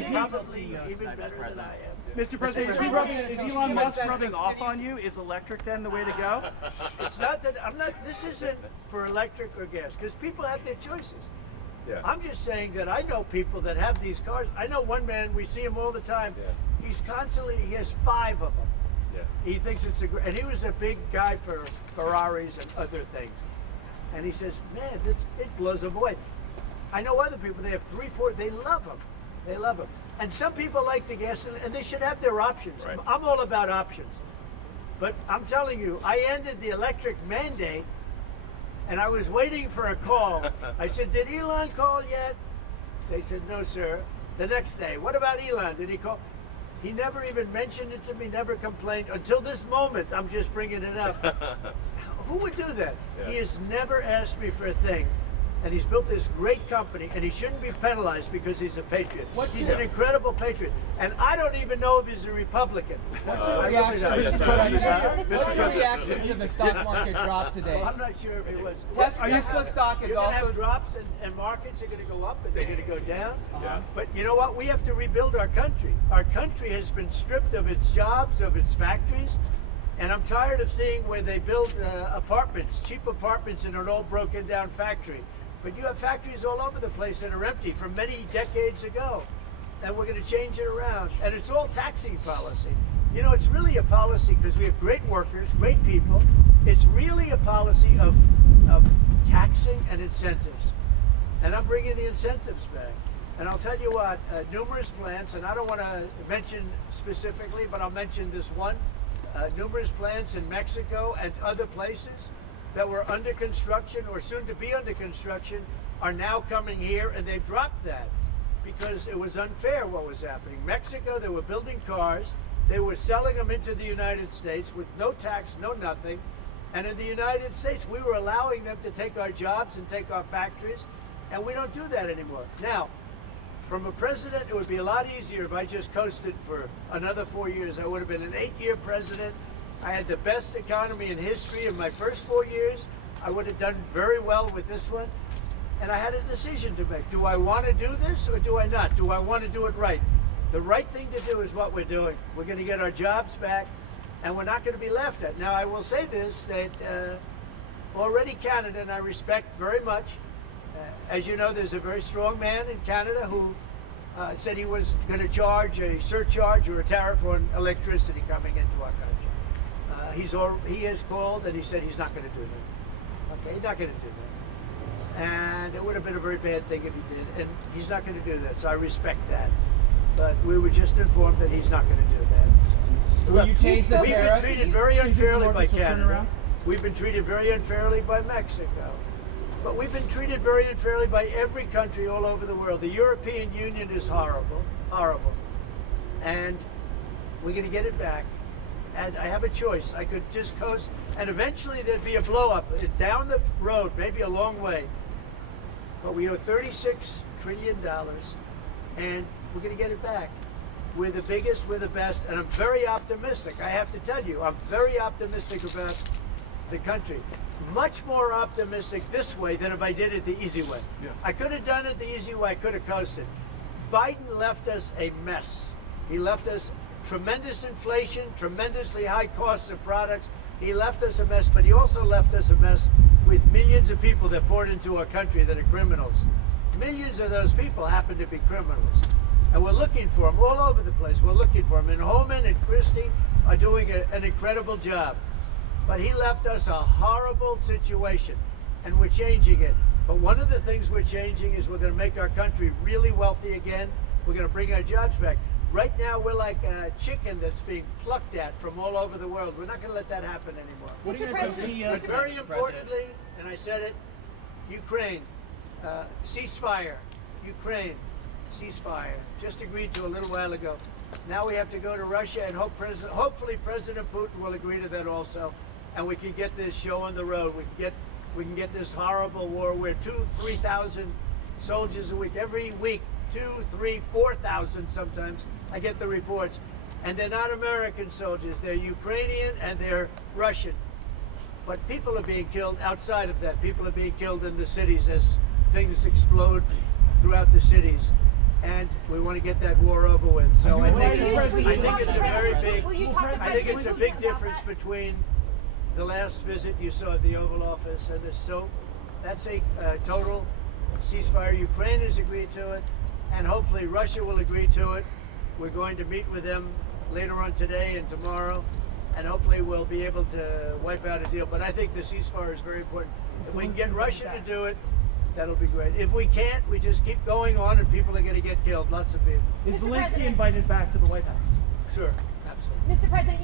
He's probably even better than I am. Mr. President, is Elon Musk rubbing off on you? Is electric then the way to go? It's not that this isn't for electric or gas, because people have their choices. Yeah. I'm just saying that I know people that have these cars. I know one man, we see him all the time. Yeah. He has 5 of them. Yeah. He thinks it's and he was a big guy for Ferraris and other things. And he says, man, it blows them away. I know other people, they have 3, 4, they love them. They love them. And some people like the gas, and they should have their options. Right. I'm all about options. But I'm telling you, I ended the electric mandate, and I was waiting for a call. I said, did Elon call yet? They said, no, sir. The next day, what about Elon? Did he call? He never even mentioned it to me, never complained. Until this moment, I'm just bringing it up. Who would do that? Yeah. He has never asked me for a thing. And he's built this great company, and he shouldn't be penalized because he's a patriot. He's an incredible patriot. And I don't even know if he's a Republican. What's your reaction to the stock market drop today? Well, I'm not sure if it was. Tesla stock is You're going to also... have drops, and markets are going to go up, and they're going to go down. Yeah. But you know what? We have to rebuild our country. Our country has been stripped of its jobs, of its factories. And I'm tired of seeing where they build apartments, cheap apartments in an old broken down factory. But you have factories all over the place that are empty from many decades ago. And we're going to change it around. And it's all taxing policy. You know, it's really a policy because we have great workers, great people. It's really a policy of taxing and incentives. And I'm bringing the incentives back. And I'll tell you what, numerous plants, and I don't want to mention specifically, but I'll mention this one. Numerous plants in Mexico and other places that were under construction or soon to be under construction are now coming here, and they've dropped that because it was unfair what was happening. Mexico, they were building cars, they were selling them into the United States with no tax, no nothing, and in the United States we were allowing them to take our jobs and take our factories, and we don't do that anymore. Now, from a president, it would be a lot easier if I just coasted for another 4 years. I would have been an 8-year president. I had the best economy in history in my first 4 years. I would have done very well with this one. And I had a decision to make. Do I want to do this or do I not? Do I want to do it right? The right thing to do is what we're doing. We're going to get our jobs back, and we're not going to be laughed at. Now, I will say this, that already Canada, and I respect very much, as you know, there's a very strong man in Canada who said he was going to charge a surcharge or a tariff on electricity coming into our country. He has called and he said he's not going to do that. Okay, he's not going to do that. And it would have been a very bad thing if he did. And he's not going to do that, so I respect that. But we were just informed that he's not going to do that. Will you change the We've been tariff? treated very unfairly by Markets will turn Canada. around? We've been treated very unfairly by Mexico. But we've been treated very unfairly by every country all over the world. The European Union is horrible, horrible. And we're going to get it back. And I have a choice. I could just coast, and eventually there'd be a blow-up down the road, maybe a long way. But we owe $36 trillion, and we're going to get it back. We're the biggest, we're the best, and I'm very optimistic. I have to tell you, I'm very optimistic about the country. Much more optimistic this way than if I did it the easy way. Yeah. I could have done it the easy way, I could have coasted. Biden left us a mess. He left us tremendous inflation, tremendously high costs of products. He left us a mess, but he also left us a mess with millions of people that poured into our country that are criminals. Millions of those people happen to be criminals. And we're looking for them all over the place. We're looking for them. And Holman and Christie are doing an incredible job. But he left us a horrible situation, and we're changing it. But one of the things we're changing is we're going to make our country really wealthy again. We're going to bring our jobs back. Right now, we're like a chicken that's being plucked at from all over the world. We're not going to let that happen anymore. What are you going to do? But very importantly, and I said it, Ukraine, ceasefire, Ukraine, ceasefire. Just agreed to a little while ago. Now we have to go to Russia, and hopefully President Putin will agree to that also, and we can get this show on the road. We can get this horrible war where 2,000 to 3,000 soldiers a week, every week, 2,000, 3,000, 4,000 sometimes. I get the reports. And they're not American soldiers. They're Ukrainian and they're Russian. But people are being killed outside of that. People are being killed in the cities as things explode throughout the cities. and we want to get that war over with. So I think Will you it's a very big. Will you talk to I think it's a big President difference between the last visit you saw at the Oval Office and this. So that's a total ceasefire. Ukraine has agreed to it, and hopefully Russia will agree to it. We're going to meet with them later on today and tomorrow, and hopefully we'll be able to wipe out a deal. But I think the ceasefire is very important. If we can get Russia to do it, that'll be great. If we can't, we just keep going on, and people are going to get killed. Lots of people. Is Mr. Zelensky President. invited back to the White House? Sure, absolutely. Mr. President,